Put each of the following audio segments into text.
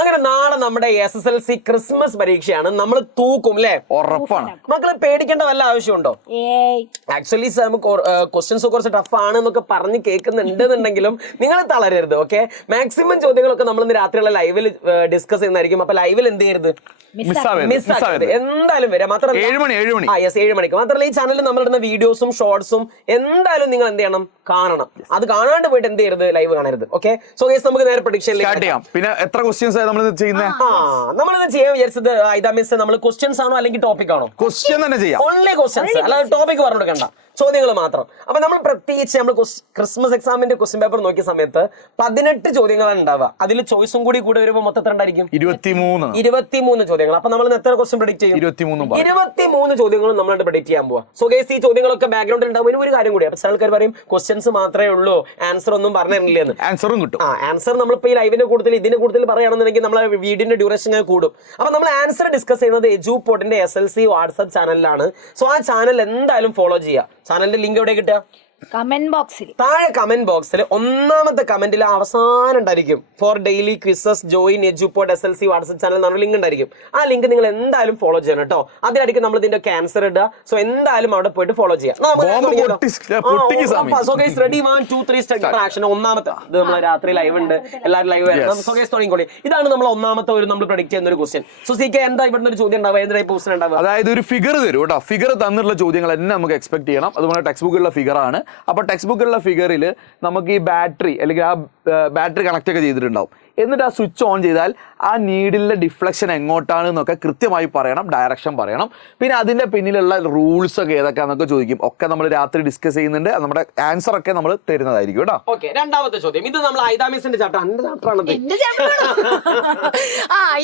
അങ്ങനെ നാളെ നമ്മുടെ SSLC ക്രിസ്മസ് പരീക്ഷയാണ്. നമ്മൾ തൂക്കും അല്ലേ? ഉറപ്പാണ്. മക്കളെ പേടിക്കേണ്ട വല്ല ആവശ്യമുണ്ടോ? ആക്ച്വലി ക്വസ്റ്റ്യൻസ് കുറച്ച് ടഫ് ആണ് എന്നൊക്കെ പറഞ്ഞ് കേൾക്കുന്നുണ്ടെന്നുണ്ടെങ്കിലും നിങ്ങൾ തളരരുത്. ഓക്കെ, മാക്സിമം ചോദ്യങ്ങളൊക്കെ നമ്മൾ ഇന്ന് രാത്രിയുള്ള ലൈവിൽ ഡിസ്കസ് ചെയ്യുന്നതായിരിക്കും. അപ്പൊ ലൈവിൽ എന്ത് ചെയ്യരുത്, എന്തായാലും വരാം. മാത്രമല്ല 7 മണിക്ക് മാത്രമല്ല ഈ ചാനലിൽ നമ്മളിടുന്ന വീഡിയോസും ഷോർട്സും എന്തായാലും നിങ്ങൾ എന്ത് ചെയ്യണം, കാണണം. അത് കാണാണ്ട് പോയിട്ട് എന്ത് ചെയ്യരുത്, ലൈവ് കാണരുത്. ഓക്കെ, സോ ഗയ്സ് നമുക്ക് നേരെ പ്രഡിക്ഷനിലേക്ക് ചെയ്യാം. പിന്നെ എത്ര ക്വസ്റ്റ്യൻസ് നമ്മൾ ചെയ്യുന്നത്? നമ്മളിന്ന് ചെയ്യാൻ വിചാരിച്ചത് ഇതാ മിസ്, നമ്മൾ ക്വസ്റ്റ്യൻസ് ആണോ അല്ലെങ്കിൽ ടോപ്പിക് ആണോ? ക്വസ്റ്റ്യൻ തന്നെ ചെയ്യാം. ഓൺലി ക്വസ്റ്റ്യൻസ്, അല്ലാതെ ടോപ്പിക് പറഞ്ഞു കൊടുക്കണ്ട, ചോദ്യങ്ങൾ മാത്രം. അപ്പൊ നമ്മൾ പ്രത്യേകിച്ച് നമ്മൾ ക്രിസ്മസ് എക്സാമിന്റെ ക്വസ്റ്റ്യൻ പേപ്പർ നോക്കിയ സമയത്ത് 18 ചോദ്യങ്ങളാണ് ഉണ്ടാവുക. അതിൽ ചോയ്സും കൂടി വരുമ്പോൾ മൊത്തത്തിൽ ഉണ്ടായിരിക്കും 23 ചോദ്യങ്ങൾ. അപ്പൊ നമ്മൾ എത്ര ക്വസ്റ്റ്യൻ പ്രെഡിക്റ്റ് ചെയ്യും? 23 ചോദ്യങ്ങളും നമ്മൾ പ്രെഡിക്റ്റ് ചെയ്യാൻ പോവാ. സോ ഗയ്സ്, ഈ ചോദ്യങ്ങളൊക്കെ ബാക്ക്ഗ്രൗണ്ടിൽ ഉണ്ടാവും. ഒരു കാര്യം കൂടി, അപ്പൊ ചില ആൾക്കാർ പറയും ക്വസ്റ്റ്യൻസ് മാത്രമേ ഉള്ളൂ, ആൻസർ ഒന്നും പറഞ്ഞില്ലെന്ന്. ആൻസറും കിട്ടും. ആൻസർ നമ്മളിപ്പോ ഈ ലൈവിന്റെ കൂടുതൽ ഇതിന്റെ കൂടുതൽ പറയുകയാണെന്നുണ്ടെങ്കിൽ നമ്മളെ വീഡിയോന്റെ ഡ്യൂറേഷൻ കൂടും. അപ്പൊ നമ്മൾ ആൻസർ ഡിസ്കസ് ചെയ്യുന്നത് എജുപോർട്ടിന്റെ SLC വാട്സ്ആപ്പ് ചാനലിലാണ്. സോ ആ ചാനൽ എന്തായാലും ഫോളോ ചെയ്യുക. ചാനലിന്റെ ലിങ്ക് എവിടെ കിട്ടുക? കമന്റ് ബോക്സിൽ, താഴെ കമന്റ് ബോക്സിൽ ഒന്നാമത്തെ കമന്റിൽ അവസാനം ഉണ്ടായിരിക്കും for daily quizzes join Eduport SLC WhatsApp channel എന്ന് ലിങ്ക് ഉണ്ടായിരിക്കും. ആ ലിങ്ക് നിങ്ങൾ എന്തായാലും ഫോളോ ചെയ്യണം കേട്ടോ. അതിനായിരിക്കും നമ്മൾ ഇതിന്റെ ക്യാൻസർ ഇടുക. സോ എന്തായാലും അവിടെ പോയിട്ട് ഫോളോ ചെയ്യാം. ഒന്നാമത്തെ ഇത് നമ്മൾ രാത്രി ലൈവ് ഉണ്ട്, എല്ലാവരും ലൈവ് വരണം. സോ ഗയ്സ് തുടങ്ങിക്കോളി. ഇതാണ് നമ്മൾ ഒന്നാമത്തെ ഒരു നമ്മൾ പ്രൊഡിക്റ്റ് ചെയ്യുന്ന ഒരു ക്വസ്റ്റ്യൻ. സോ CK എന്താ ഇവിടെ ഒരു ചോദ്യം ഉണ്ടാവുക? ഏത് ടൈപ്പ് ക്വസ്റ്റ്യൻ ഉണ്ടാവുക? അതായത് ഒരു ഫിഗർ തരും കേട്ടോ. ഫിഗർ തന്നിട്ടുള്ള ചോദ്യങ്ങൾ തന്നെ നമുക്ക് എക്സ്പെക്ട് ചെയ്യണം. അതുപോലെ ടെക്സ്റ്റ് ബുക്കിലുള്ള ഫിഗർ ആണ്. അപ്പോൾ ടെക്സ്റ്റ് ബുക്കിലുള്ള ഫിഗറിൽ നമുക്ക് ഈ ബാറ്ററി അല്ലെങ്കിൽ ആ ബാറ്ററി കണക്ട് ഒക്കെ ചെയ്തിട്ടുണ്ടാവും. എന്നിട്ട് ആ സ്വിച്ച് ഓൺ ചെയ്താൽ ആ നീഡിലെ ഡിഫ്ലക്ഷൻ എങ്ങോട്ടാണ് എന്നൊക്കെ കൃത്യമായി പറയണം, ഡയറക്ഷൻ പറയണം. പിന്നെ അതിൻ്റെ പിന്നിലുള്ള റൂൾസ് ഒക്കെ ഏതൊക്കെയാണെന്നൊക്കെ ചോദിക്കും. ഒക്കെ നമ്മൾ രാത്രി ഡിസ്കസ് ചെയ്യുന്നുണ്ട്. നമ്മുടെ ആൻസർ ഒക്കെ നമ്മൾ തരുന്നതായിരിക്കും കേട്ടോ. ഓക്കെ, രണ്ടാമത്തെ ചോദ്യം. ഇത് നമ്മൾ ഐദാമിസിന്റെ ചാപ്റ്റർ ആണ്.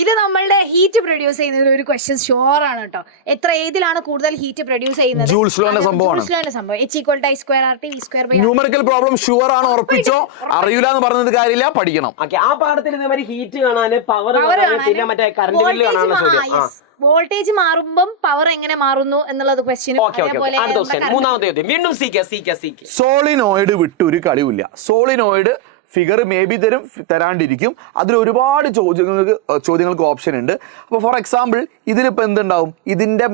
ഇത് നമ്മളുടെ ഹീറ്റ് പ്രൊഡ്യൂസ് ചെയ്യുന്ന ഒരു ക്വസ്റ്റ്യൻ ഷുവർ ആണ് കേട്ടോ. ഏതിലാണ് കൂടുതൽ ഹീറ്റ് പ്രൊഡ്യൂസ് ചെയ്യുന്നത്? ജൂൾസ് ലോന്റെ സംഭവമാണ്. ന്യൂമറിക്കൽ പ്രോബ്ലം ഷുവർ ആണ്, ഉറപ്പിച്ചോ. അറിയില്ല എന്ന് പറഞ്ഞത് കാര്യമില്ല, പഠിക്കണം. ആ പാഠത്തിൽ ഇതേമാതിരി ഹീറ്റ് കാണാന്, പവർ പിന്നെ മറ്റേ കറണ്ട് ബില്ല് കാണാനുള്ള ചോദ്യം. വോൾട്ടേജ് മാറുമ്പോൾ പവർ എങ്ങനെ മാറുന്നു എന്നുള്ളത് ക്വസ്റ്റ്യൻ. മൂന്നാമത്തെ ചോദ്യം വീണ്ടും CK. സോളിനോയിഡ് വിട്ടൊരു കളിയില്ല. സോളിനോയിഡ് ഫിഗർ മേ ബി തരും, തരാണ്ടിരിക്കും. അതിൽ ഒരുപാട് ചോദ്യങ്ങൾക്ക് ഓപ്ഷൻ ഉണ്ട്. അപ്പോൾ ഫോർ എക്സാമ്പിൾ ഇതിലിപ്പോൾ എന്തുണ്ടാവും, ഇതിൻ്റെ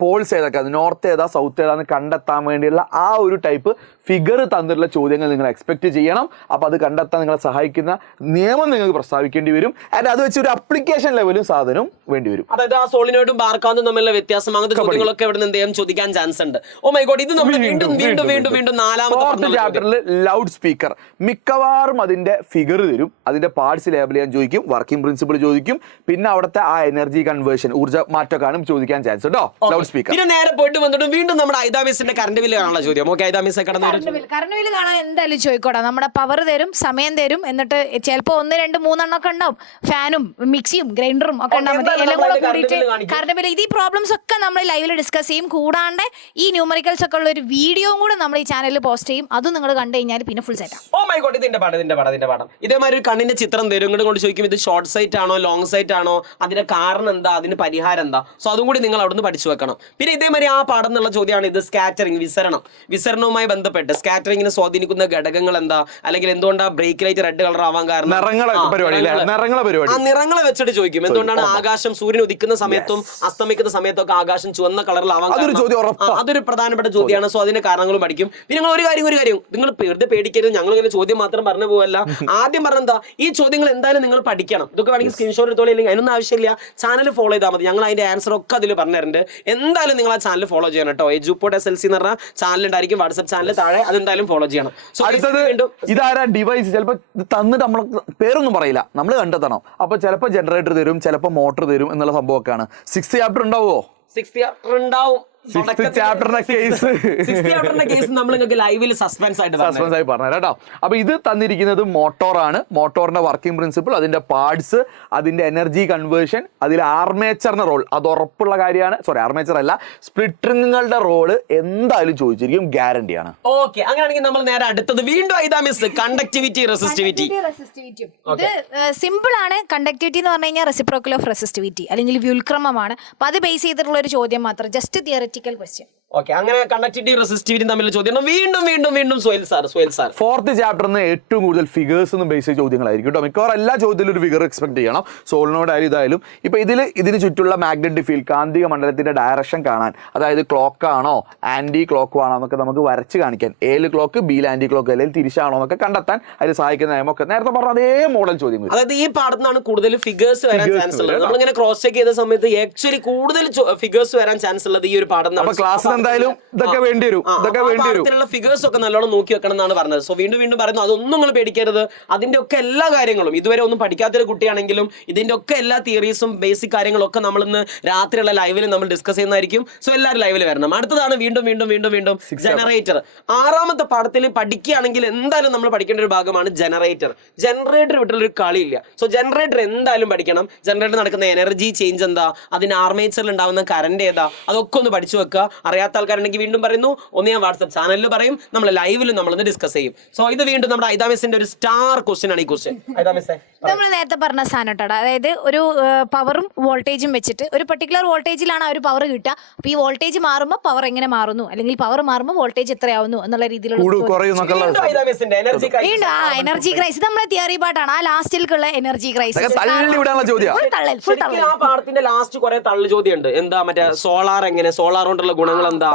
പോൾസ് ഏതൊക്കെ, നോർത്ത് ഏതാ സൗത്ത് ഏതാന്ന് കണ്ടെത്താൻ വേണ്ടിയുള്ള ആ ഒരു ടൈപ്പ് ഫിഗർ തന്നിട്ടുള്ള ചോദ്യങ്ങൾ നിങ്ങൾ എക്സ്പെക്ട് ചെയ്യണം. അപ്പോൾ അത് കണ്ടെത്താൻ നിങ്ങളെ സഹായിക്കുന്ന നിയമം നിങ്ങൾക്ക് പ്രസ്താവിക്കേണ്ടി വരും. ആൻഡ് അത് വെച്ച് ഒരു അപ്ലിക്കേഷൻ ലെവലും സാധനവും വേണ്ടി വരും. അതായത് ആ സോളിനോയിഡും ബാർക്കാന്നും തമ്മിലുള്ള വ്യത്യാസം, അങ്ങനത്തെ ചോദ്യങ്ങളൊക്കെ ഇവിടെ നിന്ന് ചോദിക്കാൻ ചാൻസ് ഉണ്ട്. ഓ മൈ ഗോഡ്, ഇത് നമ്മൾ വീണ്ടും നാലാമത്തെ ചാപ്റ്ററിൽ ലൗഡ് സ്പീക്കർ മിക്കവാറും അതിന്റെ ഫിഗർ തരും, അതിന്റെ പാർട്സ് ലേബിൾ ചെയ്യാൻ ചോദിക്കും, വർക്കിംഗ് പ്രിൻസിപ്പിൾ ചോദിക്കും, പിന്നെ അവിടുത്തെ ആ എനർജി കൺവേർഷൻ, ഊർജ്ജ മാറ്റക്കാനും ചോദിക്കാൻ ചാൻസ് കേട്ടോ. Loud speaker. പിന്നെ നേരെ പോയിട്ട് വന്നിട്ട് വീണ്ടും നമ്മുടെ ഐദാമിസിന്റെ കറണ്ട് ബില്ല് കാണാനുള്ള ചോദ്യം. ഓക്കെ, ഐദാമിസ് കറണ്ട് ബില്ല് കാണാൻ എന്തായാലും ചോദിക്കോടാ. നമ്മുടെ പവർ തരും, സമയം തരും, എന്നിട്ട് ചിലപ്പോ 1, 2, 3 എണ്ണം ഒക്കെ ഉണ്ടാവും. ഫാനും മിക്സിയും ഗ്രൈൻഡറും ഒക്കെ ഉണ്ടാവും. എല്ലാം കൂടെ കൂടിയിട്ട് കറണ്ട് ബില്ല്, ഈ പ്രോബ്ലംസ് ഒക്കെ നമ്മൾ ലൈവിൽ ഡിസ്കസ് ചെയ്യും. കൂടാണ്ട് ഈ ന്യൂമറിക്കൽസ് ഒക്കെ ഉള്ള ഒരു വീഡിയോ കൂടെ നമ്മൾ ഈ ചാനലിൽ പോസ്റ്റ് ചെയ്യും. അതും നിങ്ങൾ കണ്ടു കഴിഞ്ഞാൽ പിന്നെ full set. Oh my God, ഇതിന്റെ പാഠം ഇതേമാതിരി ഒരു കണ്ണിന്റെ ചിത്രം തരും. ഇങ്ങോട്ട് കൊണ്ട് ചോദിക്കും ഇത് ഷോർട്ട് സൈറ്റ് ആണോ ലോങ് സൈറ്റ് ആണോ, അതിന്റെ കാരണം എന്താ, അതിന് പരിഹാരം എന്താ. സോ അതും കൂടി നിങ്ങൾ അവിടുന്ന് പഠിച്ചു വെക്കണം. പിന്നെ ഇതേമാതിരി ആ പാഠം എന്നുള്ള ചോദ്യമാണ് ഇത് സ്കാറ്ററിംഗ്, വിസരണവുമായി ബന്ധപ്പെട്ട് സ്കാറ്ററിംഗിനെ സ്വാധീനിക്കുന്ന ഘടകങ്ങൾ എന്താ, അല്ലെങ്കിൽ എന്തുകൊണ്ടാണ് ബ്രേക്ക് ലൈറ്റ് റെഡ് കളർ ആവാൻ കാരണം, നിറങ്ങളെ വെച്ചിട്ട് ചോദിക്കും. എന്തുകൊണ്ടാണ് ആകാശം സൂര്യൻ ഉദിക്കുന്ന സമയത്തും അസ്തമിക്കുന്ന സമയത്തും ഒക്കെ ആകാശം ചുവന്ന കളറിലാവാൻ കാരണം, അതൊരു പ്രധാനപ്പെട്ട ചോദ്യമാണ്. സോ അതിന്റെ കാരണങ്ങളും പഠിക്കും. പിന്നെ നിങ്ങൾ ഒരു കാര്യം നിങ്ങൾ വെറുതെ പേടിക്കരുത്, ഞങ്ങൾ ഇങ്ങനെ ചോദ്യം മാത്രം പറഞ്ഞു പോകല്ല. ആദ്യം പറഞ്ഞെന്താ, ഈ ചോദ്യങ്ങൾ എന്തായാലും നിങ്ങൾ പഠിക്കണം. ഇതൊക്കെ വേണമെങ്കിൽ സ്ക്രീൻഷോട്ട് എടുത്തോളൂ, അല്ലെങ്കിൽ അതിനൊന്നും ആവശ്യമില്ല, ചാനൽ ഫോളോ ചെയ്താൽ മതി. ഞങ്ങൾ അതിന്റെ ആൻസർ ഒക്കെ അതിൽ പറഞ്ഞിട്ടുണ്ട്. എന്തായാലും നിങ്ങൾ ആ ചാനൽ ഫോളോ ചെയ്യണം കേട്ടോ. എജുപോർട്ട് SLC എന്ന് പറഞ്ഞ ചാനൽ ഉണ്ടായിരിക്കും, വാട്സ്ആപ്പ് ചാനൽ താഴെ, അതെന്തായാലും ഫോളോ ചെയ്യണം. ഇതാരാ ഡിവൈസ് ചിലപ്പോൾ തന്നിട്ട് നമ്മൾ പേരൊന്നും പറയില്ല, നമ്മൾ കണ്ടെത്തണം. അപ്പൊ ചിലപ്പോൾ ജനറേറ്റർ തരും, ചിലപ്പോൾ മോട്ടർ തരും എന്നുള്ള സംഭവമൊക്കെയാണ്. 6th ചാപ്റ്റർ ഉണ്ടാവുമോ? 6th ചാപ്റ്റർ ഉണ്ടാവും. സസ്പെൻസ് ആയി പറഞ്ഞു കേട്ടോ. അപ്പൊ ഇത് തന്നിരിക്കുന്നത് മോട്ടോറാണ്. മോട്ടോറിന്റെ വർക്കിംഗ് പ്രിൻസിപ്പിൾ, അതിന്റെ പാർട്സ്, അതിന്റെ എനർജി കൺവേർഷൻ, അതിൽ ആർമേച്ചറിന്റെ റോൾ, അത് ഉറപ്പുള്ള കാര്യമാണ്. സോറി, ആർമേച്ചർ അല്ല, സ്പ്ലിറ്ററിങ്ങളുടെ റോള് എന്തായാലും ചോദിച്ചിരിക്കും, ഗ്യാരണ്ടിയാണ്. ഓക്കെ, അങ്ങനെയാണെങ്കിൽ നമ്മൾ നേരെ അടുത്തത് വീണ്ടും കണ്ടക്ടിവിറ്റി, റെസിസ്റ്റിവിറ്റി. ഇത് സിമ്പിൾ ആണ്. കണ്ടക്ടിവിറ്റി എന്ന് പറഞ്ഞു കഴിഞ്ഞാൽ റെസിപ്രോക്കൽ ഓഫ് റെസിസ്റ്റിവിറ്റി അല്ലെങ്കിൽ വ്യുൽക്രമമാണ്. അപ്പൊ അത് ബേസ് ചെയ്തിട്ടുള്ള ഒരു ചോദ്യം മാത്രം, ജസ്റ്റ് തിയററ്റിക്കൽ ക്വസ്റ്റ്യൻ. ഓക്കെ, അങ്ങനെ കണ്ടക്ടിവിറ്റി റെസിസ്റ്റിവിറ്റി തമ്മിലുള്ള ചോദ്യം വീണ്ടും വീണ്ടും വീണ്ടും സുഹൈൽ സാർ ഫോർത്ത് ചാപ്റ്ററിന് ഏറ്റവും കൂടുതൽ ഫിഗേഴ്സ് ഒന്നും ബേസ് ചോദ്യങ്ങളായിരിക്കും കേട്ടോ. മിക്കവാറും എല്ലാ ചോദ്യത്തിലും ഒരു ഫിഗർ എക്സ്പെക്ട് ചെയ്യണം. സോളിനോട് ആയാലും ഇതായാലും. ഇപ്പൊ ഇതിന് ചുറ്റുള്ള മാഗ്നറ്റിക് ഫീൽഡ്, കാന്തിക മണ്ഡലത്തിന്റെ ഡയറക്ഷൻ കാണാൻ, അതായത് ക്ലോക്ക് ആണോ ആന്റി ക്ലോക്ക് ആണോ എന്നൊക്കെ നമുക്ക് വരച്ച് കാണിക്കാൻ, എയിൽ ക്ലോക്ക് ബിയിൽ ആന്റി ക്ലോക്ക് അല്ലെങ്കിൽ തിരിച്ചാണോ എന്നൊക്കെ കണ്ടെത്താൻ അതിൽ സഹായിക്കുന്ന നിയമമൊക്കെ നേരത്തെ പറഞ്ഞ അതേ മോഡൽ ചോദ്യങ്ങൾ. അതായത് ഈ പാഠത്തിനാണ് കൂടുതൽ ഫിഗേഴ്സ് വരാൻ ചാൻസ് ഉള്ളത്. നമ്മളിങ്ങനെ ക്രോസ് ചെക്ക് ചെയ്ത സമയത്ത് ആക്ച്വലി കൂടുതൽ ഫിഗേഴ്സ് വരാൻ ചാൻസ് ഉള്ളത് ഈ ഒരു പാഠം. ക്ലാസ്സിൽ എന്തായാലും ഇതൊക്കെ വേണ്ടി വരും. ഫിഗേഴ്സ് ഒക്കെ നല്ലോണം നോക്കി വെക്കണം എന്നാണ് പറഞ്ഞത്. സോ വീണ്ടും വീണ്ടും പറയുന്നു, അതൊന്നും നിങ്ങൾ പേടിക്കരുത്. അതിന്റെ ഒക്കെ എല്ലാ കാര്യങ്ങളും ഇതുവരെ ഒന്നും പഠിക്കാത്തൊരു കുട്ടിയാണെങ്കിലും ഇതിന്റെ ഒക്കെ എല്ലാ തിയറീസും ബേസിക് കാര്യങ്ങളൊക്കെ നമ്മൾ ഇന്ന് രാത്രിയുള്ള ലൈവിൽ നമ്മൾ ഡിസ്കസ് ചെയ്യുന്നതായിരിക്കും. സോ എല്ലാവരും ലൈവിൽ വരണം. അടുത്തതാണ് വീണ്ടും വീണ്ടും വീണ്ടും വീണ്ടും ജനറേറ്റർ. 6ാമത്തെ പാഠത്തിൽ പഠിക്കുകയാണെങ്കിൽ എന്തായാലും നമ്മൾ പഠിക്കേണ്ട ഒരു ഭാഗമാണ് ജനറേറ്റർ. ജനറേറ്റർ വിട്ടുള്ളൊരു കളിയില്ല. സോ ജനറേറ്റർ എന്തായാലും പഠിക്കണം. ജനറേറ്റർ നടക്കുന്ന എനർജി ചേഞ്ച് എന്താ, അതിന് ആർമേച്ചറിൽ ഉണ്ടാവുന്ന കറണ്ട് ഏതാ, അതൊക്കെ ഒന്ന് പഠിച്ചു വെക്കുക. അറിയാത്ത ആൾക്കാരുണ്ടെങ്കിൽ വീണ്ടും പറയുന്നു, ഒന്ന് ഞാൻ വാട്സ്ആപ്പ് ചാനലിൽ പറയും, നമ്മൾ ലൈവിലും നമ്മളൊന്ന് ഡിസ്കസ് ചെയ്യും. സോ ഇത് വീണ്ടും നമ്മുടെ ഐദാമിസിന്റെ ഒരു സ്റ്റാർ ക്വസ്റ്റ്യൻ ആണ് ഈ ക്വസ്റ്റ്യൻ. നമ്മൾ നേരത്തെ പറഞ്ഞ സാധനം കേട്ടോ, അതായത് ഒരു പവറും വോൾട്ടേജും വെച്ചിട്ട് ഒരു പെർട്ടിക്കുലർ വോൾട്ടേജിലാണ് ആ ഒരു പവർ കിട്ടുക. അപ്പൊ ഈ വോൾട്ടേജ് മാറുമ്പോൾ പവർ എങ്ങനെ മാറുന്നു, അല്ലെങ്കിൽ പവർ മാറുമ്പോൾ വോൾട്ടേജ് എത്രയാവുന്നു എന്നുള്ള രീതിയിലുള്ള എനർജി ക്രൈസിസ് നമ്മുടെ തിയറി പാട്ടാണ്. ആ ലാസ്റ്റിലേക്കുള്ള എനർജി ക്രൈസിസ് ആ പാഠത്തിന്റെ ലാസ്റ്റ് കുറെ തള്ളു ചോദ്യം ഉണ്ട്. എന്താ മറ്റേ സോളാർ, എങ്ങനെ സോളാർ കൊണ്ടുള്ള ഗുണങ്ങൾ എന്താ,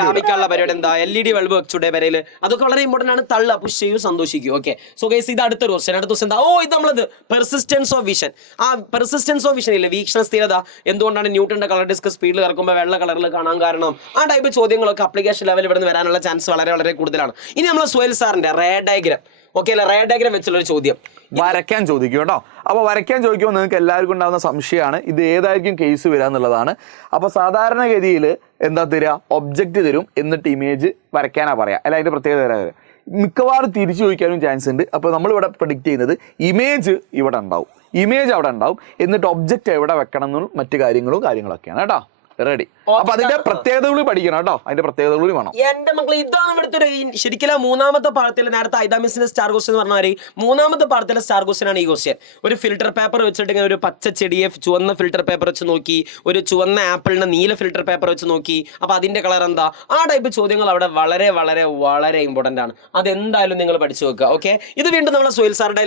ലാഭിക്കാനുള്ള പരിപാടി എന്താ, LED ബൾബ് വെച്ചുടെ വരയില്, അതൊക്കെ വളരെ ഇമ്പോർട്ടന്റ് ആണ്. തള്ള പുഷ് ചെയ്യൂ, സന്തോഷിക്കൂ. ഓക്കെ, സോ ഗൈസ് ഇത് അടുത്തൊരു ക്വസ്റ്റ്യൻ. അടുത്ത ദിവസം എന്താ, ഇത് നമ്മളത് പെർസിസ്റ്റൻസ് ഓഫ് വിഷൻ. ആ പെർസിസ്റ്റൻസ് ഓഫ് വിഷൻ ഇല്ലേ, വീക്ഷണ സ്ഥിരത, എന്തുകൊണ്ടാണ് ന്യൂട്ടന്റെ കളർ ഡിസ്ക് സ്പീഡിൽ ഇറക്കുമ്പോൾ വെള്ള കളറിൽ കാണാൻ കാരണം, ആ ടൈപ്പ് ചോദ്യങ്ങളൊക്കെ അപ്ലിക്കേഷൻ ലെവലിൽ ഇവിടെ നിന്ന് വരാനുള്ള ചാൻസ് വളരെ വളരെ കൂടുതലാണ്. ഇനി നമ്മൾ സുഹൈൽ സാറിന്റെ റേ ഡയഗ്രാം, ഓക്കെ അല്ലെ, റേ ഡയഗ്രാം വെച്ചുള്ള ഒരു ചോദ്യം വരയ്ക്കാൻ ചോദിക്കും കേട്ടോ. അപ്പോൾ വരയ്ക്കാൻ ചോദിക്കുമ്പോൾ നിങ്ങൾക്ക് എല്ലാവർക്കും ഉണ്ടാകുന്ന സംശയമാണ് ഇത് ഏതായിരിക്കും കേസ് വരിക എന്നുള്ളതാണ്. അപ്പോൾ സാധാരണഗതിയിൽ എന്താ തരിക, ഒബ്ജക്റ്റ് തരും, എന്നിട്ട് ഇമേജ് വരയ്ക്കാനാ പറയാ, അല്ല അതിന്റെ പ്രത്യേകത തരാം. മിക്കവാറും തിരിച്ചു ചോദിക്കാനും ചാൻസ് ഉണ്ട്. അപ്പോൾ നമ്മളിവിടെ പ്രെഡിക്റ്റ് ചെയ്യുന്നത് ഇമേജ് ഇവിടെ ഉണ്ടാവും, ഇമേജ് അവിടെ ഉണ്ടാവും, എന്നിട്ട് ഒബ്ജക്റ്റ് എവിടെ വെക്കണം എന്നും മറ്റു കാര്യങ്ങളൊക്കെയാണ് കേട്ടോ. റെഡി. അപ്പൊ അതിന്റെ പ്രത്യേകതകൾ പഠിക്കണം കേട്ടോ, അതിന്റെ പ്രത്യേകതകൾ വേണം. എന്റെ മക്കൾ ഇതാണ് ഇവിടുത്തെ ശരിക്കും 3ാമത്തെ പാഠത്തിൽ നേരത്തെ ഐദാമിസിന്റെ സ്റ്റാർ ക്വസ്റ്റ്യൻ എന്ന് പറഞ്ഞാൽ 3ാമത്തെ പാഠത്തിലെ സ്റ്റാർ ക്വസ്റ്റ്യൻ ആണ് ഈ ക്വസ്റ്റ്യൻ. ഒരു ഫിൽട്ടർ പേപ്പർ വെച്ചിട്ട് ഇങ്ങനെ ഒരു പച്ച ചെടിയെ ചുവന്ന ഫിൽട്ടർ പേപ്പർ വെച്ച് നോക്കി, ഒരു ചുവന്ന ആപ്പിളിനെ നീല ഫിൽട്ടർ പേപ്പർ വെച്ച് നോക്കി, അപ്പൊ അതിന്റെ കളർ എന്താ, ആ ടൈപ്പ് ചോദ്യങ്ങൾ അവിടെ വളരെ വളരെ വളരെ ഇമ്പോർട്ടന്റ് ആണ്. അതെന്തായാലും നിങ്ങൾ പഠിച്ചു വെക്കുക. ഓക്കെ, ഇത് വീണ്ടും നമ്മുടെ സുഹൈൽ സാറുടെ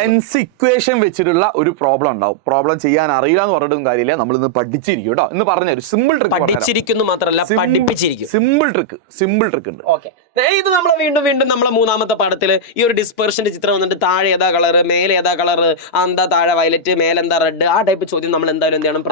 ലെൻസ് ഇക്വേഷൻ വെച്ചിട്ടുള്ള ഒരു പ്രോബ്ലം ഉണ്ടാവും. പ്രോബ്ലം ചെയ്യാൻ അറിയില്ല എന്ന് പറഞ്ഞിട്ടും കാര്യമില്ല, നമ്മൾ ഇന്ന് പഠിച്ചിരിക്കും കേട്ടോ. ഇന്ന് പറഞ്ഞൊരു സിമ്പിൾ ട്രിക്ക്, പഠിച്ചിരിക്കുന്നു മാത്രമല്ല പഠിപ്പിച്ചിരിക്കും. സിമ്പിൾ ട്രിക്ക് ഉണ്ട്. ഓക്കെ, ഇത് നമ്മൾ വീണ്ടും വീണ്ടും നമ്മളെ 3ാമത്തെ പാഠത്തിൽ ഈ ഒരു ഡിസ്പെർഷന്റെ ചിത്രം വന്നിട്ട് താഴെ ഏതാ കളർ, മേലെ ഏതാ കളർ, എന്താ താഴെ വയലറ്റ്, മേലെ എന്താ റെഡ്, ആ ടൈപ്പ് ചോദ്യം നമ്മൾ എന്തായാലും എന്ത് ചെയ്യണം,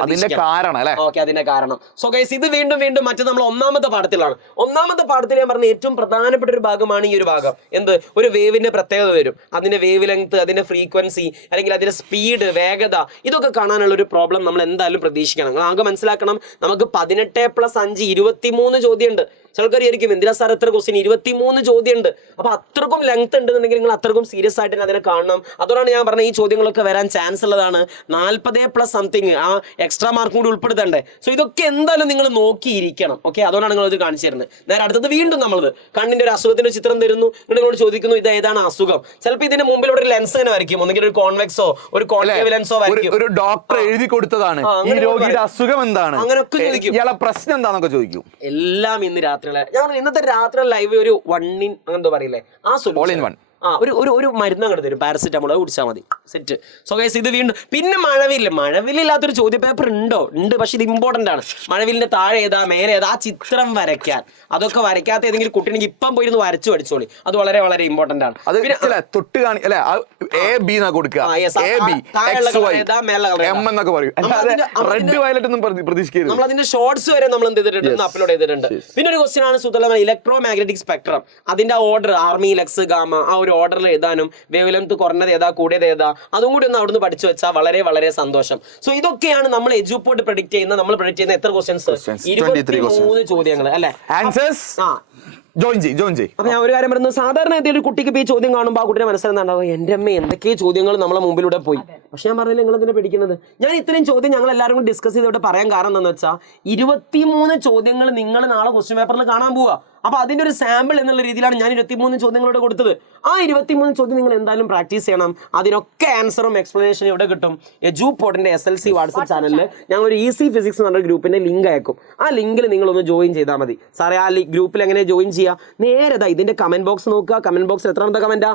അതിന്റെ കാരണം. സോ ഗൈസ് ഇത് വീണ്ടും വീണ്ടും മറ്റേ നമ്മൾ 1ാമത്തെ പാഠത്തിലാണ്. 1ാമത്തെ പാഠത്തിൽ ഞാൻ പറഞ്ഞ ഏറ്റവും പ്രധാനപ്പെട്ട ഒരു ഭാഗമാണ് ഈ ഒരു ഭാഗം. എന്ത്, ഒരു വേവിന്റെ പ്രത്യേകത വരും, അതിന്റെ വേവ് ലെങ്ത്, അതിന്റെ ഫ്രീക്വൻസി, അല്ലെങ്കിൽ അതിന്റെ സ്പീഡ്, വേഗത, ഇതൊക്കെ കാണാനുള്ള ഒരു പ്രോബ്ലം നമ്മൾ എന്തായാലും പ്രതീക്ഷിക്കണം. ആകെ മനസ്സിലാക്കണം, നമുക്ക് 18+5 23 ചോദ്യം ഉണ്ട്. ചിലർക്കറിയായിരിക്കും എന്തിനാ സാർ എത്ര ക്വസ്റ്റ്യൻ, 23 ചോദ്യം ഉണ്ട്. അപ്പൊ അത്രക്കും ലെങ്ത് ഉണ്ടെന്നുണ്ടെങ്കിൽ നിങ്ങൾ അത്രക്കും സീരിയസ് ആയിട്ട് അതിനെ കാണണം. അതുകൊണ്ടാണ് ഞാൻ പറഞ്ഞ ഈ ചോദ്യങ്ങളൊക്കെ വരാൻ ചാൻസ് ഉള്ളതാണ്. 40+ സംതിങ് ആ എക്സ്ട്രാ മാർക്കും കൂടി ഉൾപ്പെടുത്തണ്ടേ. സോ ഇതൊക്കെ എന്തായാലും നിങ്ങൾ നോക്കിയിരിക്കണം. ഓക്കെ, അതുകൊണ്ടാണ് നിങ്ങൾ ഇത് കാണിച്ചു തരുന്നത്. നേരെ അടുത്തത് വീണ്ടും നമ്മളത് കണ്ണിന്റെ ഒരു അസുഖത്തിന്റെ ചിത്രം തരുന്നു, നിങ്ങളോട് ചോദിക്കുന്നു ഇത് ഏതാണ് അസുഖം. ചിലപ്പോൾ ഇതിന്റെ മുമ്പിൽ ഒരു ലെൻസ് തന്നെ വരയ്ക്കും, ഒന്നെങ്കിൽ ഒരു കോൺവെക്സോ ഒരു കോൺകേവ് ലെൻസോ വരയ്ക്കും. ഒരു ഡോക്ടർ എഴുതി കൊടുത്തതാണ് ഈ രോഗിയുടെ അസുഖം എന്താണ്, അങ്ങനെയൊക്കെ ചോദിക്കും. ഇയാളെ പ്രശ്നം എന്താണെന്നൊക്കെ ചോദിക്കും. എല്ലാം ഇന്ന് രാത്രി ഞാൻ ഇന്നത്തെ രാത്രി ലൈവ് ഒരു 1 in അങ്ങനെന്തോ പറയില്ലേ, ആ സൊല്യൂഷൻ ഒരു മരുന്ന് അങ്ങോട്ട് തരും, പാരസിറ്റമോൾ, കുടിച്ചാൽ മതി, സെറ്റ്. സോ ഗൈസ് ഇത് വീണ്ടും പിന്നെ മഴവില്ലാത്തൊരു ചോദ്യ പേപ്പർ ഉണ്ട്, പക്ഷെ ഇത് ഇമ്പോർട്ടന്റ് ആണ്. മഴവില്ലിന്റെ താഴെ ഏതാ, മേലെ ഏതാ, ആ ചിത്രം വരയ്ക്കാൻ, അതൊക്കെ വരയ്ക്കാത്ത ഏതെങ്കിലും കുട്ടിനെങ്കിൽ ഇപ്പം പോയിരുന്നു വരച്ചു പഠിച്ചോളി. അത് വളരെ വളരെ ഇമ്പോർട്ടന്റ് ആണ്. തൊട്ട് കാണി അല്ലെ, നമ്മൾ അതിന്റെ ഷോർട്സ് വരെ നമ്മൾ എന്ത് ചെയ്തിട്ടുണ്ട്, അപ്ലോഡ് ചെയ്തിട്ടുണ്ട്. പിന്നെ ഒരു ക്വസ്റ്റ്യൻ ആണ് സുതലം ഇലക്ട്രോ മാഗ്നറ്റിക് സ്പെക്ട്രം, അതിന്റെ ഓർഡർ ആർമി, ലക്സ്, ഗാമ, ആ ഒരു ഓർഡറിൽ എഴുതാനും വേവ് ലെങ്ത് കുറഞ്ഞത് ഏതാ കൂടിയത് ഏതാ അതും കൂടി ഒന്ന് അവിടുന്ന് പഠിച്ചു വെച്ചാൽ വളരെ വളരെ സന്തോഷം. സോ ഇതൊക്കെയാണ് നമ്മൾ എജുപോർട്ട് പ്രഡിക്ട് ചെയ്യുന്ന, നമ്മൾ പ്രഡിക്ട് ചെയ്യുന്ന എത്ര ക്വസ്റ്റ്യൻസ്, 23 ചോദ്യങ്ങൾ അല്ലെ. അപ്പൊ ഞാൻ ഒരു കാര്യം പറയുന്നത്, സാധാരണ ഒരു കുട്ടിക്ക് ഈ ചോദ്യം കാണുമ്പോൾ ആ കുട്ടിയുടെ മനസ്സിലെന്താണ്ടാവും, എന്റെ അമ്മ എന്തൊക്കെ ചോദ്യങ്ങൾ നമ്മളെ മുമ്പിലൂടെ പോയി. പക്ഷെ ഞാൻ പറഞ്ഞില്ല, നിങ്ങൾ എന്തിനാ പഠിക്കുന്നത്. ഞാൻ ഇത്രയും ചോദ്യം ഞങ്ങൾ എല്ലാവരും കൂടി ഡിസ്കസ് ചെയ്തോട്ട് പറയാൻ കാരണം എന്താണെന്ന് വെച്ചാൽ 23 ചോദ്യങ്ങൾ നിങ്ങൾ നാളെ ക്വസ്റ്റ്യൻ പേപ്പറിൽ കാണാൻ പോവുക. അപ്പൊ അതിന്റെ ഒരു സാമ്പിൾ എന്നുള്ള രീതിയിലാണ് ഞാൻ 23 ചോദ്യങ്ങളോട് കൊടുത്തത്. ആ 23 ചോദ്യം നിങ്ങൾ എന്തായാലും പ്രാക്ടീസ് ചെയ്യണം. അതിനൊക്കെ ആൻസറും എക്സ്പ്ലനേഷനും എവിടെ കിട്ടും? എജുപോഡിന്റെ SLC വാട്സ്ആപ്പ് ചാനലിൽ ഞങ്ങൾ ഒരു ഈസി ഫിസിക്സ് എന്ന് പറഞ്ഞ ഗ്രൂപ്പിന്റെ ലിങ്ക് അയക്കും. ആ ലിങ്കിൽ നിങ്ങൾ ഒന്ന് ജോയിൻ ചെയ്താൽ മതി. സാറേ ആ ഗ്രൂപ്പിൽ എങ്ങനെ ജോയിൻ ചെയ്യുക? നേരെ ഇതിന്റെ കമന്റ് ബോക്സ് നോക്കുക. കമന്റ് ബോക്സിൽ എത്രാമത്തെ കമന്റാ?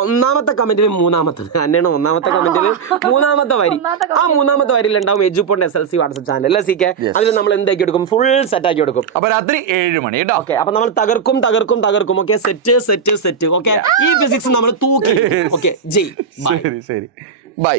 1ാമത്തെ കമന്റിൽ 3ാമത്തത് തന്നെയാണ്. 1ാമത്തെ കമന്റിൽ 3ാമത്തെ വരി. ആ 3ാമത്തെ വരിയിൽ ഉണ്ടാവും എജുപോഡിന്റെ SLC വാട്സ്ആപ്പ് ചാനൽ അല്ലേ സിക്കെ? അതിൽ നമ്മൾ എന്താക്കി എടുക്കും? ഫുൾ സെറ്റ് ആക്കി എടുക്കും. അപ്പൊ രാത്രി 7 മണി കേട്ടോ. ഓക്കെ, അപ്പൊ നമ്മൾ തകർക്കും. Okay, set. ഓക്കെ, ഈ ഫിസിക്സ് നമ്മൾ തൂക്കി. ഓക്കെ, ജയ്. ശരി ബൈ.